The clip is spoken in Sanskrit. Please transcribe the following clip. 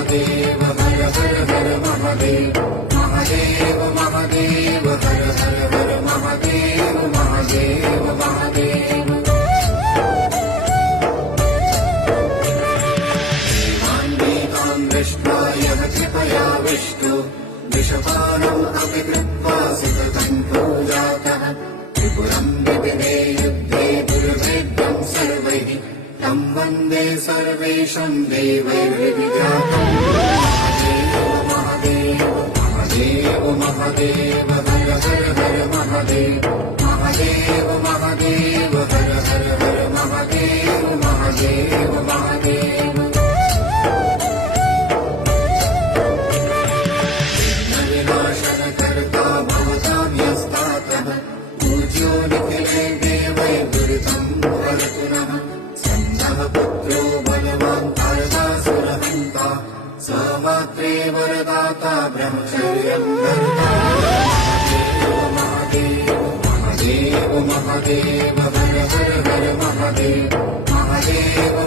महादेव हर हर हर महादेव महादेव महादेव हर हर हर महादेव महादेव महादेव देवान् दृष्ट्वा यः कृपया विष्णु विषपानम् अपि कृत्वा सितकण्ठो जातः त्रिपुरम् विपिने युद्धे दुर्भेद्यम् सर्वैः तं वन्दे सर्वेषां देवैर्विजातम् महादेव महादेव महादेव हर हर हर महादेव महादेव महादेव हर हर हर महादेव महादेव महादेव विघ्नविनाशनकर्ता भवतां यस्तातः पूज्यो निखिले देवैर्दुरितं हरतु नः पुत्रो बलवान् तारकासुरहन्ता स मात्रे वरदाता ब्रह्मचर्यं धर्ता महादेव महादेव महादेव हर हर हर महादेव महादेव